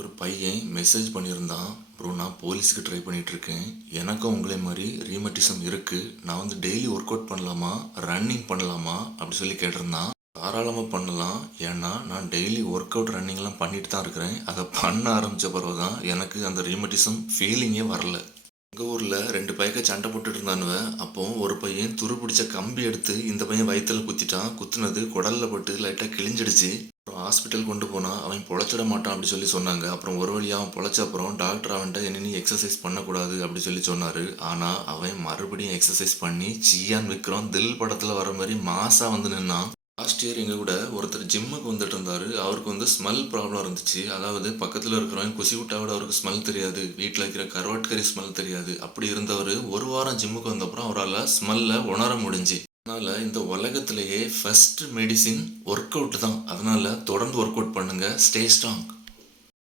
ஒரு பையன் message பண்ணியிருந்தான். Bro நான் போலீஸ்க்கு ட்ரை பண்ணிட்டு இருக்கேன். எனக்கும் உங்களே மாதிரி ரீமட்டிசம் இருக்கு. நான் வந்து டெய்லி ஒர்க் அவுட் பண்ணலாமா, ரன்னிங் பண்ணலாமா அப்படி சொல்லி கேட்டிருந்தான். தாராளமாக பண்ணலாம். ஏன்னா நான் டெய்லி ஒர்க் அவுட் ரன்னிங்லாம் பண்ணிட்டு தான் இருக்கிறேன். அதை பண்ண ஆரம்பித்த பிறகு தான் எனக்கு அந்த ரீமட்டிசம் ஃபீலிங்கே வரல. எங்கள் ஊரில் ரெண்டு பையக்க சண்டை போட்டுட்டு இருந்தானுவ. அப்போ ஒரு பையன் துரு பிடிச்ச கம்பி எடுத்து இந்த பையன் வயிற்றுல குத்திட்டான். குத்துனது குடல்ல பட்டு லைட்டாக கிழிஞ்சிடுச்சு. அப்புறம் ஹாஸ்பிட்டல் கொண்டு போனால் அவன் பொழைச்சிட மாட்டான் அப்படி சொல்லி சொன்னாங்க. அப்புறம் ஒரு வழியாக அவன் பொழைச்ச அப்புறம் டாக்டர் அவன்கிட்ட என்ன நீ எக்ஸசைஸ் பண்ணக்கூடாது அப்படி சொல்லி சொன்னார். ஆனால் அவன் மறுபடியும் எக்ஸசைஸ் பண்ணி சியான் விக்ரம் தில் படத்தில் வர மாதிரி மாசாக வந்து நின்னான். லாஸ்ட் இயர் எங்கள் கூட ஒருத்தர் ஜிம்முக்கு வந்துட்டு இருந்தார். அவருக்கு வந்து ஸ்மெல் ப்ராப்ளம் இருந்துச்சு. அதாவது பக்கத்தில் இருக்கிறவங்க குசி விட்டா விட அவருக்கு ஸ்மெல் தெரியாது, வீட்டில் வைக்கிற கருவாட்டுக்கறி ஸ்மெல் தெரியாது. அப்படி இருந்தவர் ஒரு வாரம் ஜிம்முக்கு வந்தப்புறம் அவரால் ஸ்மெல்லை உணர முடிஞ்சு. அதனால் இந்த உலகத்திலேயே ஃபஸ்ட்டு மெடிசின் ஒர்க் அவுட் தான். அதனால் தொடர்ந்து ஒர்க் அவுட் பண்ணுங்கள். Stay strong.